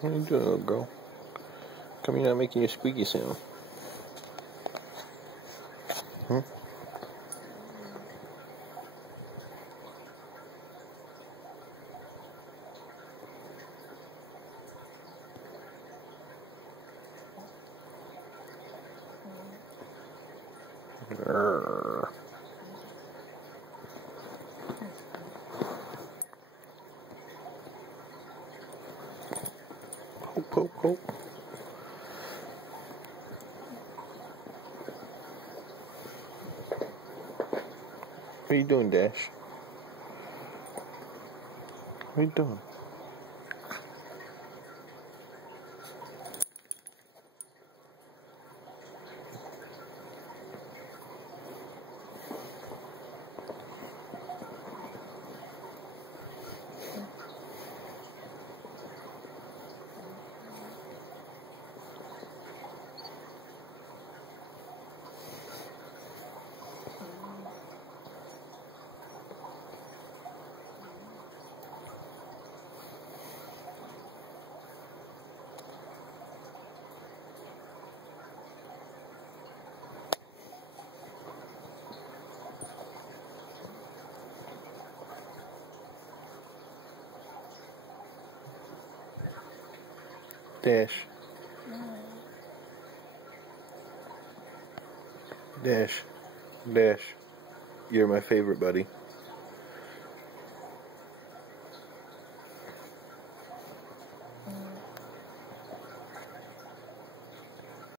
What are you doing, little girl? Come here, not making your squeaky sound. Huh? Grrr. Poke, poke, poke. What are you doing, Dash? What are you doing? Dash. Dash. Dash. You're my favorite, buddy.